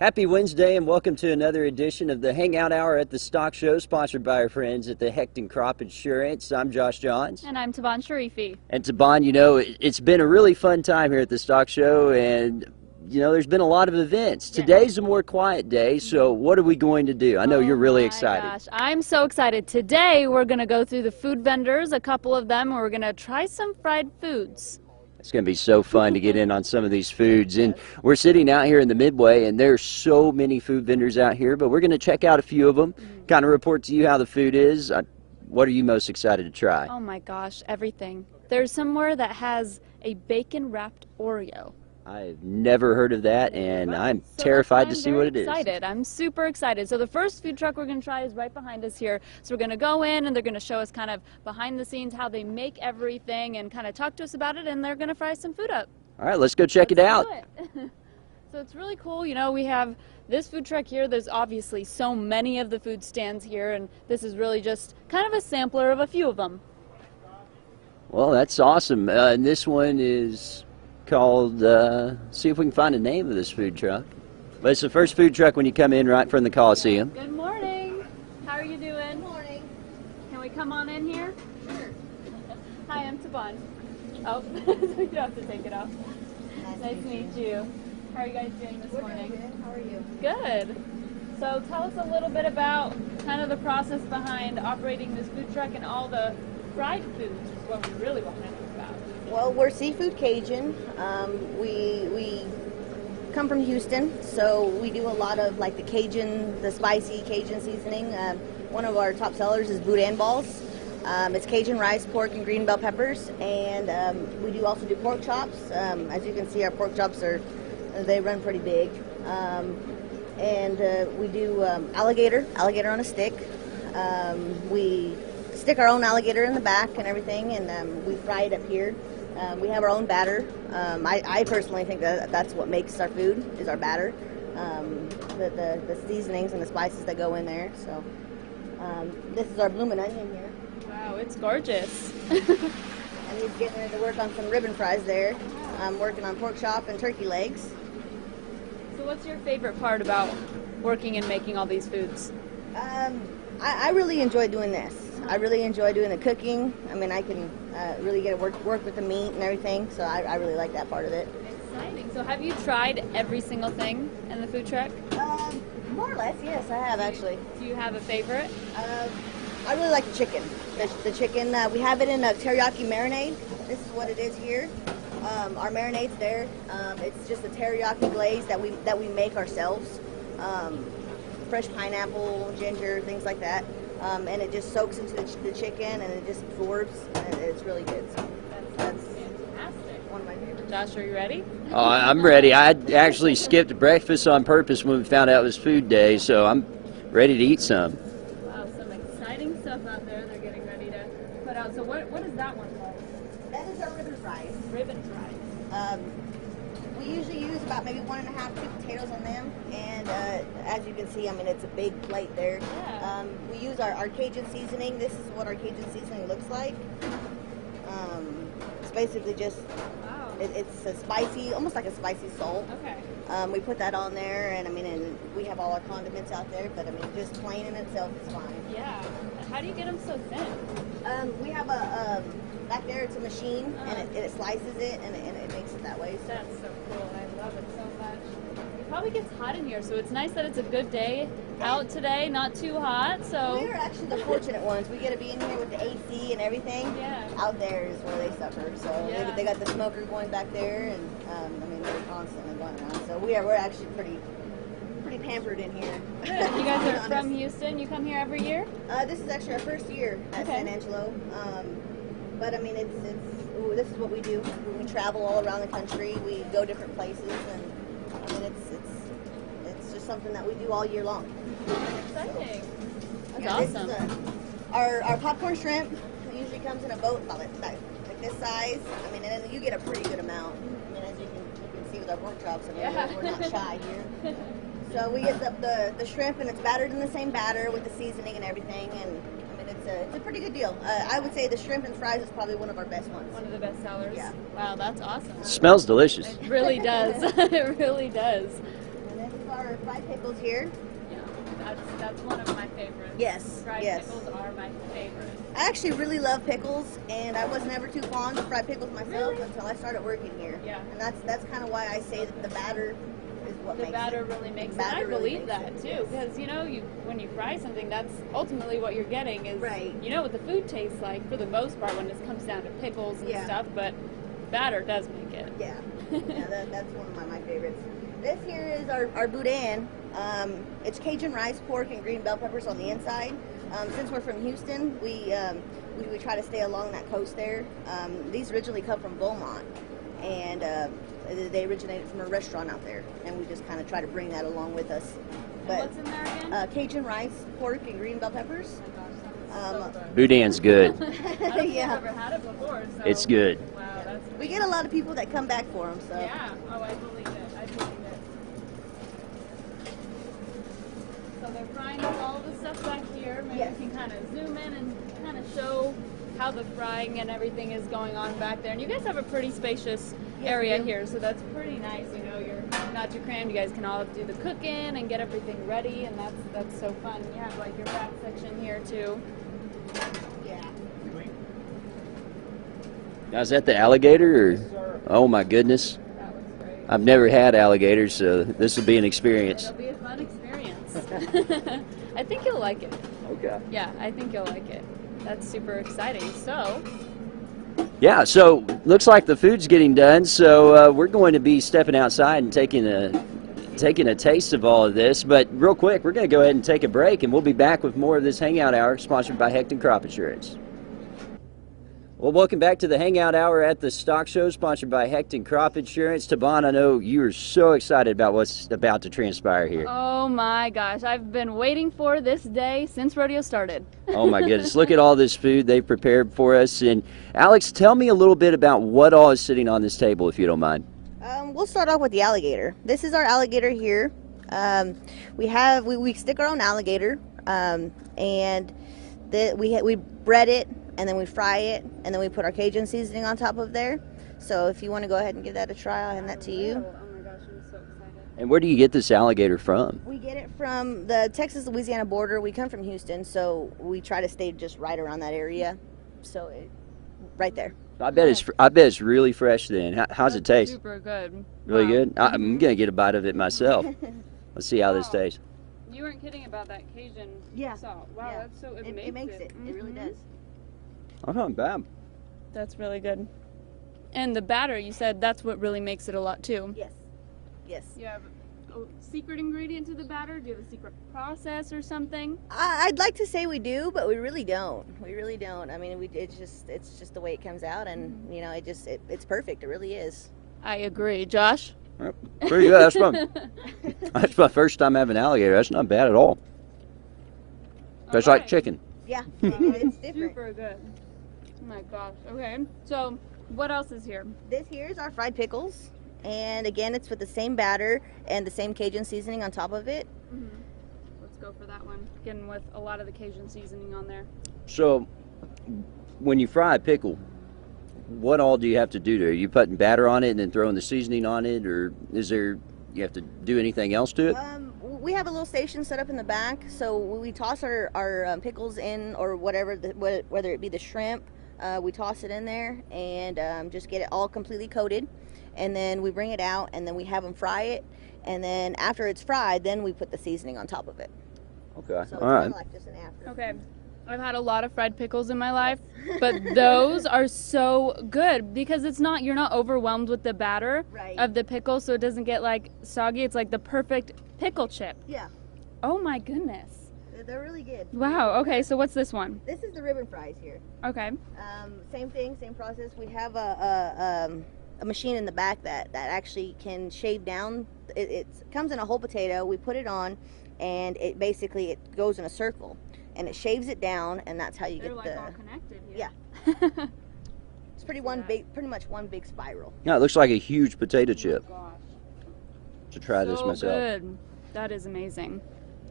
Happy Wednesday and welcome to another edition of the Hangout Hour at the Stock Show, sponsored by our friends at the Hecton Crop Insurance. I'm Josh Johns. And I'm Taban Sharifi. And Taban, you know, it's been a really fun time here at the Stock Show, and you know, there's been a lot of events. Today's a more quiet day, so what are we going to do? I know you're really excited. Gosh, I'm so excited. Today we're going to go through the food vendors, a couple of them, and we're going to try some fried foods. It's going to be so fun to get in on some of these foods. And we're sitting out here in the Midway, and there's so many food vendors out here, but we're going to check out a few of them, kind of report to you how the food is. What are you most excited to try? Oh my gosh, everything. There's somewhere that has a bacon-wrapped Oreo. I've never heard of that, and I'm terrified to see what it is. I'm super excited. So the first food truck we're going to try is right behind us here. So we're going to go in, and they're going to show us kind of behind the scenes how they make everything and kind of talk to us about it, and they're going to fry some food up. All right, let's go check it out. So it's really cool. You know, we have this food truck here. There's obviously so many of the food stands here, and this is really just kind of a sampler of a few of them. Well, that's awesome. And this one is called, see if we can find a name of this food truck. But it's the first food truck when you come in right from the Coliseum. Good morning. How are you doing? Good morning. Can we come on in here? Sure. Hi, I'm Taban. Oh, you don't have to take it off. Nice to meet you. How are you guys doing this morning? Good. How are you? Good. So tell us a little bit about kind of the process behind operating this food truck and all the fried foods, which is what we really want to know about. Well, we're Seafood Cajun. We come from Houston, so we do a lot of like the Cajun, the spicy Cajun seasoning. One of our top sellers is boudin balls. It's Cajun rice, pork, and green bell peppers, and we do also do pork chops. As you can see, our pork chops they run pretty big. And we do alligator on a stick. We stick our own alligator in the back and everything, and we fry it up here. We have our own batter. I personally think that's what makes our food, is our batter. The seasonings and the spices that go in there. So this is our bloomin' onion here. Wow, it's gorgeous. And he's getting ready to work on some ribbon fries there. I'm working on pork chop and turkey legs. So what's your favorite part about working and making all these foods? I really enjoy doing this. I really enjoy doing the cooking. I mean, I can really get to work with the meat and everything, so I really like that part of it. Exciting. So have you tried every single thing in the food truck? More or less, yes, I have actually. Do you have a favorite? I really like the chicken. The chicken, we have it in a teriyaki marinade. This is what it is here. Our marinade's there. It's just a teriyaki glaze that we make ourselves. Fresh pineapple, ginger, things like that. And it just soaks into the chicken, and it just absorbs, and it's really good. So that's fantastic. One of my favorites. Josh, are you ready? Oh, I'm ready. I actually skipped breakfast on purpose when we found out it was food day, so I'm ready to eat some. Wow, some exciting stuff out there they're getting ready to put out. So what is that one called? That is our ribbon fries. Ribbon fries. We usually use about maybe 1.5 2 potatoes on them, and as you can see, I mean, it's a big plate there. Yeah. We use our Cajun seasoning. This is what our Cajun seasoning looks like. It's basically just, Wow. it's a spicy, almost like a spicy salt. Okay. We put that on there, and I mean, and we have all our condiments out there, but I mean, just plain in itself is fine. Yeah. How do you get them so thin? We have back there it's a machine, and it slices it, and it makes it that way. So. That's so cool. I love it so much. It probably gets hot in here, so it's nice that it's a good day out today, not too hot. So we're actually the fortunate ones. We get to be in here with the AC and everything. Yeah. Out there is where they suffer. So Yeah. they got the smoker going back there, and I mean they're constantly going around. So we're actually pretty pampered in here. Good. You guys are from Houston. You come here every year? This is actually our first year at San Angelo. But I mean, this is what we do. We travel all around the country. We go different places, and I mean, it's just something that we do all year long. Exciting. That's Yeah, awesome. This is our popcorn shrimp usually comes in a boat about like this size. I mean, and then you get a pretty good amount. I mean, as you can see with our pork chops, I mean, we're not shy here. So we get the shrimp, and it's battered in the same batter with the seasoning and everything, and I mean, it's a pretty good deal. I would say the shrimp and fries is probably one of our best ones. One of the best sellers. Yeah. Wow, that's awesome. It smells delicious. It really does. It really does. And this is our our fried pickles here. Yeah, that's one of my favorites. Yes, Fried yes. pickles are my favorite. I actually really love pickles, and I was never too fond of fried pickles myself Really? until I started working here. Yeah. And that's kind of why I say that the batter is what The makes batter it. really makes it. Batter I really believe makes that it, too, yes. because you know, when you fry something, that's ultimately what you're getting is Right. you know what the food tastes like for the most part when it comes down to pickles and Yeah. stuff, but batter does make it. Yeah, yeah, that's one of my favorites. This here is our boudin. It's Cajun rice, pork, and green bell peppers on the inside. Since we're from Houston, we try to stay along that coast there. These originally come from Beaumont, and they originated from a restaurant out there, and we just kind of try to bring that along with us. And what's in there again? Cajun rice, pork, and green bell peppers. Oh my gosh, that Boudin's good. sounds so good. I don't think Yeah. I've ever had it before, so It's good. Wow, that's We get a lot of people that come back for them. So yeah. Oh, I believe it. I believe it. So they're frying up all the stuff back here. Maybe Yes. we can kind of zoom in and kind of show how the frying and everything is going on back there. And you guys have a pretty spacious Yes, area we do. here, so that's pretty nice. You know, you're not too crammed. You guys can all do the cooking and get everything ready, and that's so fun. You have like your back section here too. yeah. Now, is that the alligator? Or? Oh my goodness. That looks great. I've never had alligators, so this will be an experience. It'll be a fun experience. I think you'll like it. Okay. Yeah, I think you'll like it. That's super exciting. So, Yeah, so looks like the food's getting done, so we're going to be stepping outside and taking a taste of all of this. But real quick, we're going to go ahead and take a break, and we'll be back with more of this Hangout Hour sponsored by Hecton Crop Insurance. Well, welcome back to the Hangout Hour at the Stock Show, sponsored by Hecton Crop Insurance. Taban, I know you are so excited about what's about to transpire here. oh my gosh, I've been waiting for this day since rodeo started. Oh my goodness, look at all this food they've prepared for us. And Alex, tell me a little bit about what all is sitting on this table, if you don't mind. We'll start off with the alligator. This is our alligator here. We stick our own alligator, and we bread it, and then we fry it, and then we put our Cajun seasoning on top of there. So if you want to go ahead and give that a try, I'll hand that to you. Oh my gosh, I'm so excited. And where do you get this alligator from? We get it from the Texas-Louisiana border. We come from Houston, so we try to stay just right around that area. So right there. I bet it's really fresh then. How's it taste? Super good. Really Wow. good? I'm going to get a bite of it myself. Let's see how this Wow. tastes. You weren't kidding about that Cajun Yeah. salt. Wow, Yeah. that's so It makes it. It really Mhm. does. Oh, not bad. That's really good. And the batter, you said that's what really makes it a lot too. Yes. Yes. You have a secret ingredient to the batter? Do you have a secret process or something? I'd like to say we do, but we really don't. We really don't. I mean, it's just the way it comes out, and you know, it's perfect. It really is. I agree. Josh? Yep, pretty good. That's my first time having alligator. That's not bad at all. Tastes like Alright. chicken. Yeah, it's different. Super good. Oh my gosh. Okay. So, what else is here? This here is our fried pickles, and again, it's with the same batter and the same Cajun seasoning on top of it. Let's go for that one. Getting with a lot of the Cajun seasoning on there. So, when you fry a pickle, what all do you have to do to it? Are you putting batter on it and then throwing the seasoning on it, or you have to do anything else to it? We have a little station set up in the back, so we toss our pickles in, or whatever, whether it be the shrimp, we toss it in there and just get it all completely coated, and then we bring it out and then we have them fry it, and then after it's fried, then we put the seasoning on top of it. Okay, So it's all kind right. of like just an after. Okay. I've had a lot of fried pickles in my life, but those are so good because you're not overwhelmed with the batter Right. of the pickle, so it doesn't get like soggy. It's like the perfect pickle chip. Yeah, Oh my goodness. they're really good. Wow. Okay, so what's this one? This is the ribbon fries here. Okay. Same thing, same process. We have a machine in the back that actually can shave down. It comes in a whole potato. We put it on, and it basically goes in a circle, and it shaves it down, and that's how you They're get like the. all connected Yeah. here. It's pretty much one big spiral. Yeah, it looks like a huge potato chip. Oh my gosh. To try this So myself. good. That is amazing.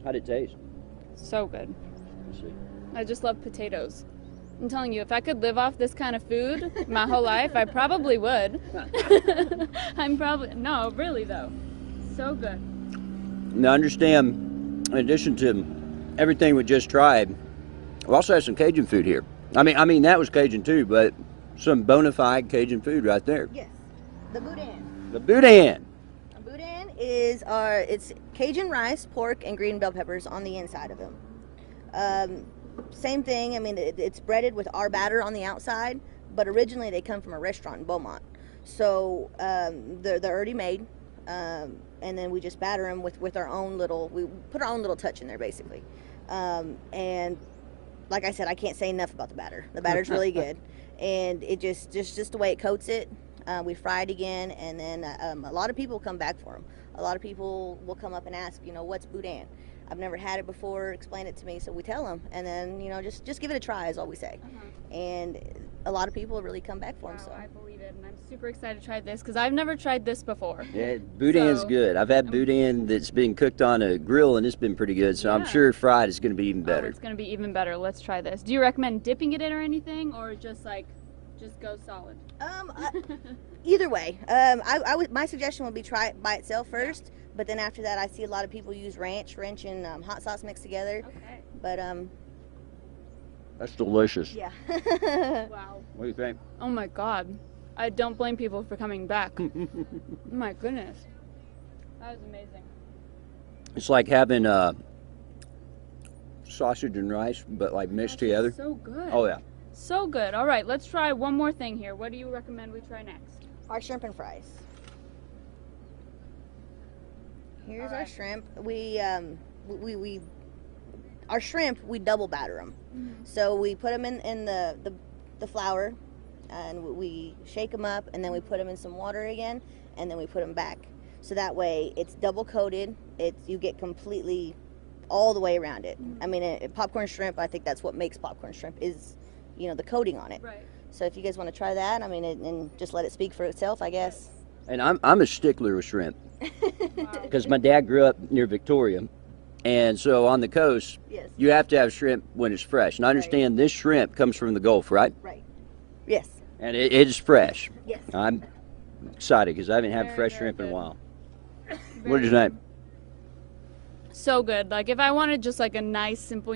How'd it taste? So good. Let's see. I just love potatoes. I'm telling you, if I could live off this kind of food my whole life, I probably would. No, really though. So good. Now, understand, in addition to everything we just tried, we also have some Cajun food here. I mean that was Cajun too, but some bona fide Cajun food right there. Yes, the boudin. The boudin. Boudin is it's Cajun rice, pork, and green bell peppers on the inside of them. Same thing. I mean, it's breaded with our batter on the outside, but originally they come from a restaurant in Beaumont. So they're already made, and then we just batter them with our own we put our own little touch in there basically. And like I said, I can't say enough about the batter. The batter's really good, and it just the way it coats it. We fry it again, and then a lot of people come back for them. A lot of people will come up and ask, what's boudin? I've never had it before. Explain it to me. So we tell them, and then just give it a try is all we say. And a lot of people really come back for them. So I believe it, and I'm super excited to try this because I've never tried this before. Yeah, boudin's good. I've had boudin that's been cooked on a grill, and it's been pretty good. So I'm sure fried is going to be even better. It's going to be even better. Let's try this. Do you recommend dipping it in or anything, or just go solid? Either way, my suggestion would be try it by itself first, but then after that, I see a lot of people use ranch and hot sauce mixed together. Okay. But That's delicious. yeah. Wow. What do you think? Oh my God. I don't blame people for coming back. My goodness. That was amazing. It's like having sausage and rice, but like mixed together. So good. Oh yeah. So good. All right, let's try one more thing here. What do you recommend we try next? Our shrimp and fries. Here's our Alright. shrimp. Our shrimp, we double batter them. So we put them in the flour, and we shake them up, and then we put them in some water again, and then we put them back. So that way it's double coated. You get completely all the way around it. I mean, popcorn shrimp, I think that's what makes popcorn shrimp is, the coating on it. Right. So if you guys want to try that, I mean, and just let it speak for itself, I guess. And I'm a stickler with shrimp because my dad grew up near Victoria, and so on the coast, Yes. you have to have shrimp when it's fresh. And I understand this shrimp comes from the Gulf, right? Right. Yes. And it is fresh. Yes. I'm excited because I haven't had Very, fresh very shrimp in a good. while. What did you think? So good. Like if I wanted just like a nice, simple,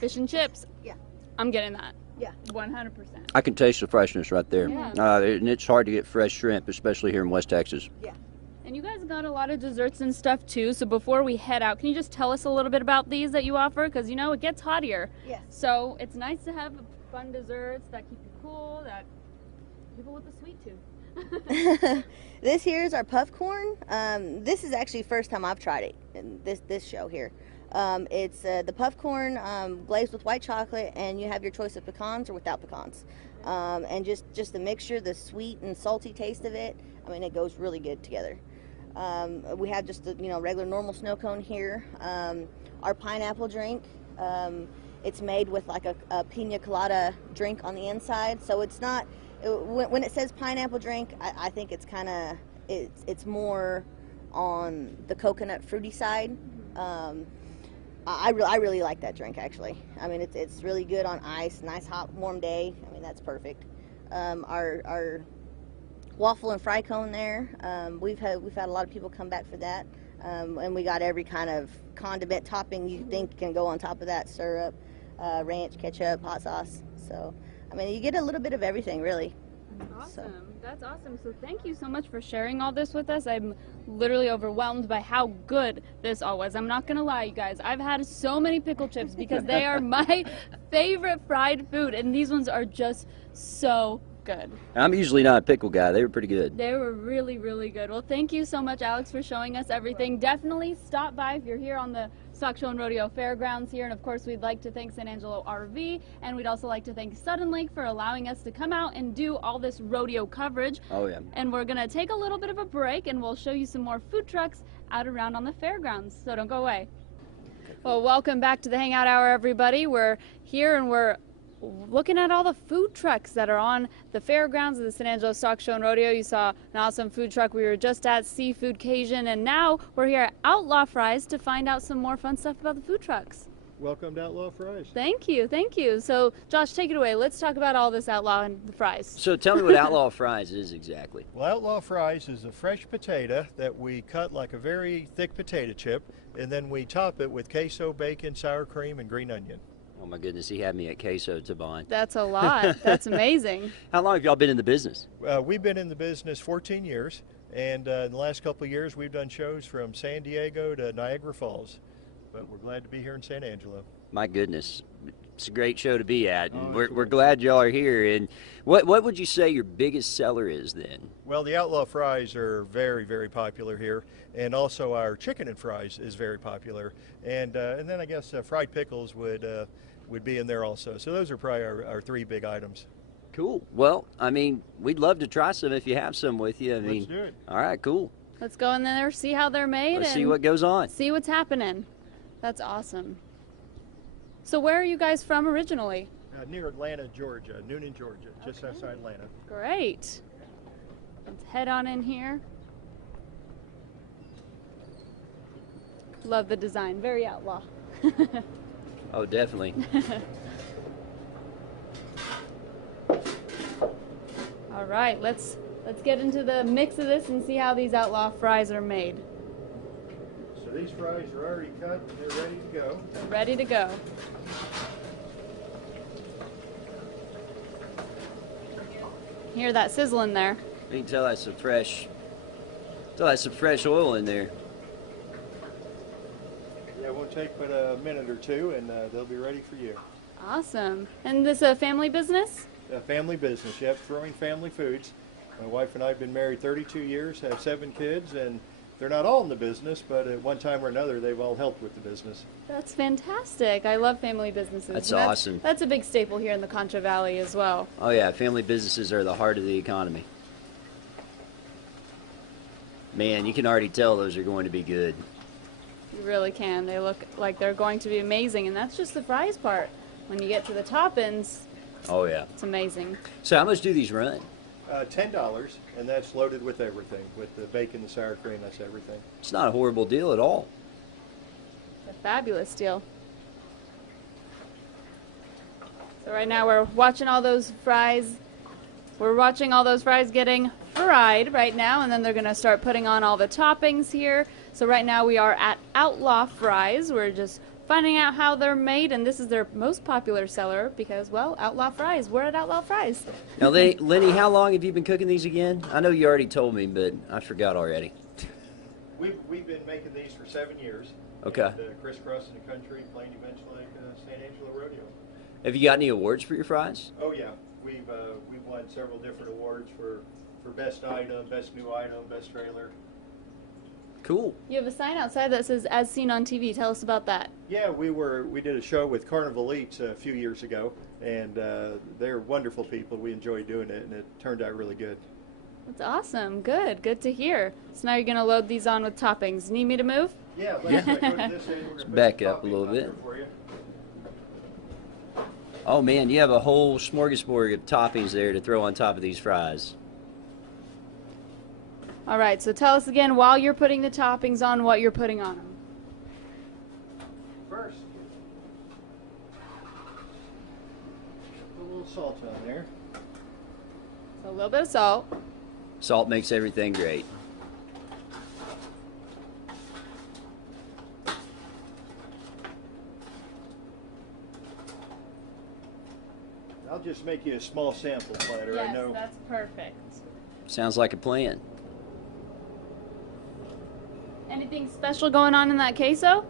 fish and chips. Yeah. I'm getting that. Yeah. 100%. I can taste the freshness right there. Yeah. And it's hard to get fresh shrimp, especially here in West Texas. Yeah. And you guys got a lot of desserts and stuff too. So before we head out, can you just tell us a little bit about these that you offer? Because it gets hot here. Yes. So it's nice to have fun desserts that keep you cool, that people with a sweet tooth. This here is our puff corn. This is actually first time I've tried it in this show here. It's the puff corn glazed with white chocolate, and you have your choice of pecans or without pecans. And just the mixture, the sweet and salty taste of it. I mean, it goes really good together. We have just the regular normal snow cone here. Our pineapple drink. It's made with like a pina colada drink on the inside, so it's not. When it says pineapple drink, I think it's kind of it's more on the coconut fruity side. I really like that drink actually. I mean it's really good on ice, nice hot warm day. I mean that's perfect. Our waffle and fry cone there. We've had a lot of people come back for that, and we got every kind of condiment topping you think can go on top of that: syrup, ranch, ketchup, hot sauce. So. I mean, you get a little bit of everything, really. Awesome. That's awesome. So thank you so much for sharing all this with us. I'm literally overwhelmed by how good this all was. I'm not going to lie, you guys. I've had so many pickle chips because they are my favorite fried food, and these ones are just so good. I'm usually not a pickle guy. They were pretty good. They were really, really good. Well, thank you so much, Alex, for showing us everything. Definitely stop by if you're here on the Stock Show and Rodeo Fairgrounds here. And of course, we'd like to thank San Angelo RV, and we'd also like to thank Sudden Lake for allowing us to come out and do all this rodeo coverage. Oh yeah. And we're going to take a little bit of a break, and we'll show you some more food trucks out around on the fairgrounds. So don't go away. Well, welcome back to the Hangout Hour, everybody. We're here and we're looking at all the food trucks that are on the fairgrounds of the San Angelo Stock Show and Rodeo. You saw an awesome food truck. We were just at Seafood Cajun, and now we're here at Outlaw Fries to find out some more fun stuff about the food trucks. Welcome to Outlaw Fries. Thank you, thank you. So, Josh, take it away. Let's talk about all this Outlaw and the fries. So tell me what Outlaw Fries is exactly. Well, Outlaw Fries is a fresh potato that we cut like a very thick potato chip, and then we top it with queso, bacon, sour cream, and green onion. Oh my goodness, he had me at queso, Tabon. That's a lot. That's amazing. How long have y'all been in the business? We've been in the business 14 years, and in the last couple of years we've done shows from San Diego to Niagara Falls. But we're glad to be here in San Angelo. My goodness, it's a great show to be at, and Oh, we're glad y'all are here. And what would you say your biggest seller is then? Well, the Outlaw Fries are very, very popular here, and also our chicken and fries is very popular. And then I guess fried pickles would be in there also. So those are probably our three big items. Cool. Well, I mean, we'd love to try some if you have some with you. Let's do it. All right, cool. Let's go in there, see how they're made, Let's and see what goes on. see what's happening. That's awesome. So where are you guys from originally? Near Atlanta, Georgia, Noonan, Georgia, just outside Atlanta. Great. Let's head on in here. Love the design, very outlaw. Oh, definitely. All right, let's get into the mix of this and see how these outlaw fries are made. So these fries are already cut and they're ready to go. They're ready to go. Hear that sizzling there. You can tell that's some fresh oil in there. Yeah, it won't take but a minute or two and they'll be ready for you. Awesome. And this a family business? A family business, yep, Throwing Family Foods. My wife and I have been married 32 years, have 7 kids, and they're not all in the business, but at one time or another, they've all helped with the business. That's fantastic. I love family businesses. That's And awesome. That's a big staple here in the Concho Valley as well. Oh yeah, family businesses are the heart of the economy. Man, you can already tell those are going to be good. You really can. They look like they're going to be amazing, and that's just the fries part. When you get to the toppings, Oh yeah. it's amazing. So how much do these run? $10, and that's loaded with everything. With the bacon, the sour cream, that's everything. It's not a horrible deal at all. It's a fabulous deal. So right now we're watching all those fries. We're watching all those fries getting fried right now, and then they're going to start putting on all the toppings here. So right now we are at Outlaw Fries. We're just finding out how they're made, and this is their most popular seller because, well, Outlaw Fries. We're at Outlaw Fries. Now, Lenny, how long have you been cooking these again? I know you already told me, but I forgot already. We've been making these for 7 years. Okay. And, crisscrossing the country, playing events like San Angelo Rodeo. Have you got any awards for your fries? Oh yeah, we've won several different awards for best item, best new item, best trailer. Cool. You have a sign outside that says "As Seen on TV." Tell us about that. Yeah, we did a show with Carnival Eats a few years ago, and they're wonderful people. We enjoyed doing it, and it turned out really good. That's awesome. Good. Good to hear. So now you're going to load these on with toppings. Need me to move? Yeah, let's go to this end. We're gonna put back some up a little toppings on bit. there for you. Oh man, you have a whole smorgasbord of toppings there to throw on top of these fries. All right, so tell us again while you're putting the toppings on what you're putting on them. First, put a little salt on there. So a little bit of salt. Salt makes everything great. I'll just make you a small sample platter. Yes, I know. that's perfect. Sounds like a plan. Anything special going on in that queso?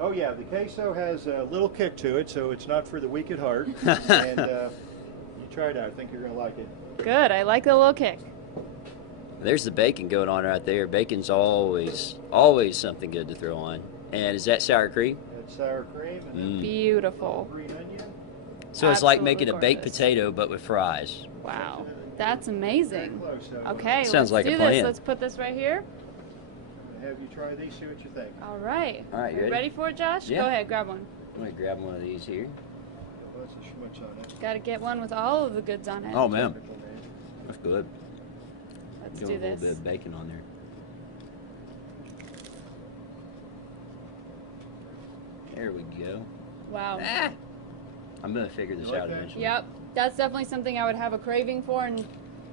Oh yeah, the queso has a little kick to it, so it's not for the weak at heart. And you try it out. I think you're going to like it. Good. I like the little kick. There's the bacon going on right there. Bacon's always something good to throw on. And is that sour cream? That's sour cream and Beautiful. green onion. So it's like Absolutely making a baked gorgeous. potato but with fries. Wow. That's amazing. Very close, though. Okay, Sounds let's like a do plan. this. Let's put this right here. Have you try these, see what you think. All right. All right, you Are you ready? ready for it, Josh? Yeah. Go ahead, grab one. I'm gonna grab one of these here. Lots of schmutz on it. Got to get one with all of the goods on it. Oh man, Typical name. that's good. Let's Give do a little this. bit of bacon on there. There we go. Wow. I'm going to figure this out eventually. Yep. That's definitely something I would have a craving for, and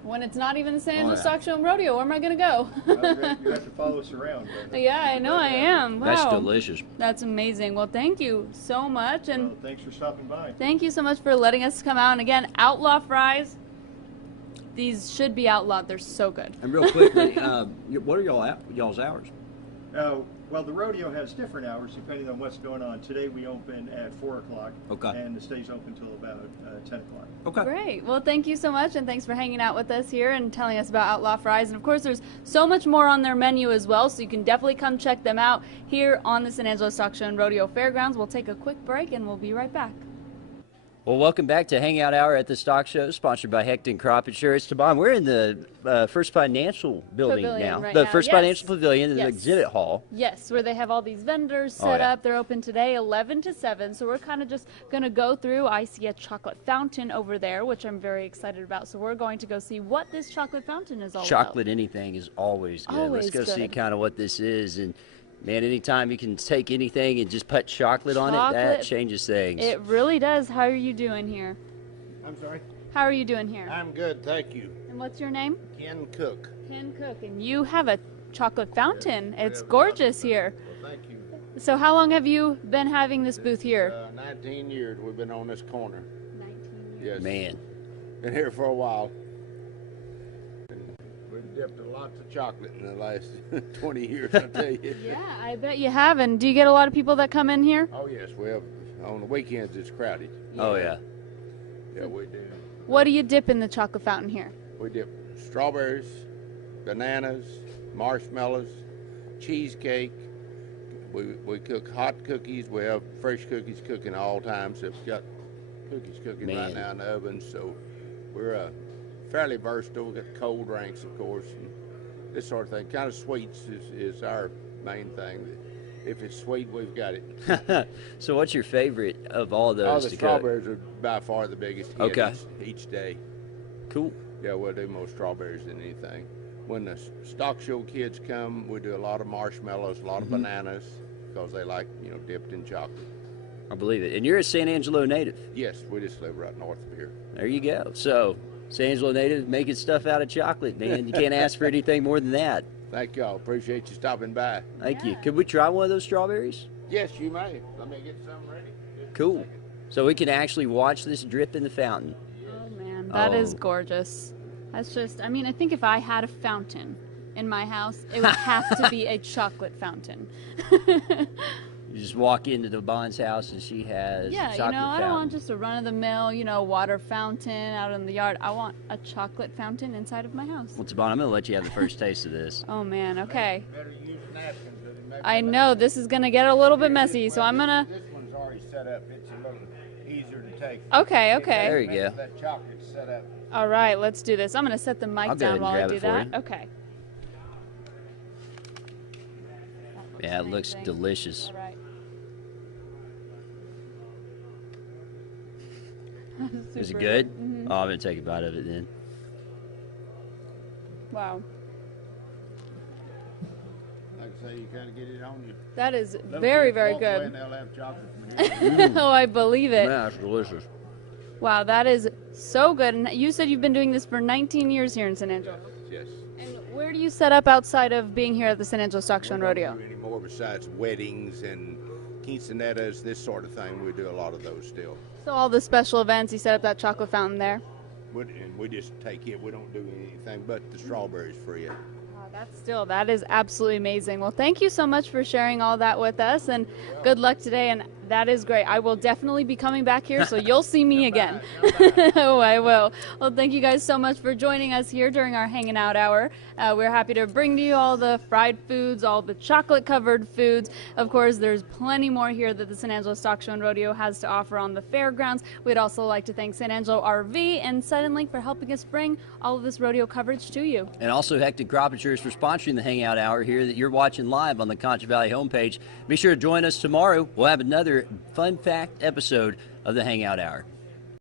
when it's not even the San Angelo yeah. Stock Show and Rodeo, where am I going to go? Well, you have to follow us around. Yeah, I know I am. Wow. That's delicious. That's amazing. Well, thank you so much, and Thanks for stopping by. thank you so much for letting us come out. And again, outlaw fries. These should be outlawed. They're so good. And real quickly, what are y'all's hours? Well, the rodeo has different hours depending on what's going on. Today we open at 4 o'clock, and it stays open until about 10 o'clock. Okay. Great. Well, thank you so much, and thanks for hanging out with us here and telling us about Outlaw Fries. And of course, there's so much more on their menu as well, so you can definitely come check them out here on the San Angelo Stock Show and Rodeo Fairgrounds. We'll take a quick break, and we'll be right back. Well, welcome back to Hangout Hour at the Stock Show, sponsored by Hecton Crop Insurance. Tabon, we're in the First Financial building Pavilion now. right First yes. Financial Pavilion in the Yes. exhibit hall. Yes, where they have all these vendors set up. They're open today 11 to 7. So we're kind of just going to go through. I see a chocolate fountain over there, which I'm very excited about. So we're going to go see what this chocolate fountain is all about. Chocolate anything is always good. Always Let's go see good. kind of what this is. And man, anytime you can take anything and just put chocolate on it, that changes things. It really does. How are you doing here? I'm sorry? How are you doing here? I'm good, thank you. And what's your name? Ken Cook. Ken Cook. And you have a chocolate fountain. It's gorgeous here. Well, thank you. So how long have you been having this booth here? 19 years we've been on this corner. 19 Yes. Man. Been here for a while. And we've dipped lots of chocolate in the last 20 years, I tell you. Yeah, I bet you have. And do you get a lot of people that come in here? Oh, yes. Well, on the weekends it's crowded. Oh, yeah. Yeah, we do. What do you dip in the chocolate fountain here? We dip strawberries, bananas, marshmallows, cheesecake. We cook hot cookies. We have fresh cookies cooking all time. So we've got cookies cooking right now in the oven. So we're fairly versatile. We got cold drinks, of course, and this sort of thing. Kind of sweets is our main thing. If it's sweet, we've got it. So what's your favorite of all those the to strawberries are by far the biggest hit Okay. each day. Cool. Yeah, we'll do more strawberries than anything. When the stock show kids come, we do a lot of marshmallows, a lot of bananas, because they like, dipped in chocolate. I believe it. And you're a San Angelo native. Yes, we just live right north of here. There you go. So San Angelo native making stuff out of chocolate, man. You can't ask for anything more than that. Thank y'all. Appreciate you stopping by. Thank you. Could we try one of those strawberries? Yes, you may. Let me get some ready. Just a Cool. second. So we can actually watch this drip in the fountain. Oh man, that is Oh. gorgeous. That's just, I mean, I think if I had a fountain in my house, it would have to be a chocolate fountain. You just walk into the Bond's house and she has Yeah, a chocolate I fountain. don't want just a run-of-the-mill, water fountain out in the yard. I want a chocolate fountain inside of my house. Well, Tabon, I'm going to let you have the first taste of this. Oh man, okay. Better use napkins. I know this is gonna get a little bit messy, so I'm gonna. This one's already set up. It's a little easier to take. Okay, okay. There you go. That chocolate's set up. All right, let's do this. I'm gonna set the mic I'll go ahead down and while I grab do it for that. you. Okay. Yeah, it looks amazing. delicious. All right. Is it Super good? Mhm. Oh, I'm going to take a bite of it then. Wow, Like I say, you kind of get it on you. that is Little very, kids very walk away good. and they'll have chocolate from here. Oh, I believe it. Yeah, it's delicious. Wow, that is so good. And you said you've been doing this for 19 years here in San Angelo. Yes. And where do you set up outside of being here at the San Angelo Stock Show and We Rodeo? don't do any more besides weddings and quinceaneras, this sort of thing. We do a lot of those still. So all the special events, you set up that chocolate fountain there. And we just take it. We don't do anything but the strawberries for you. Wow, that is absolutely amazing. Well, thank you so much for sharing all that with us, and good luck today. And that is great. I will definitely be coming back here, so you'll see me again. Oh, I will. Well, thank you guys so much for joining us here during our Hanging Out Hour. We're happy to bring to you all the fried foods, all the chocolate-covered foods. Of course, there's plenty more here that the San Angelo Stock Show and Rodeo has to offer on the fairgrounds. We'd also like to thank San Angelo RV and Suddenlink for helping us bring all of this rodeo coverage to you. And also Hecton Crop Insurance for sponsoring the Hangout Hour here that you're watching live on the Concho Valley homepage. Be sure to join us tomorrow. We'll have another fun fact episode of the Hangout Hour.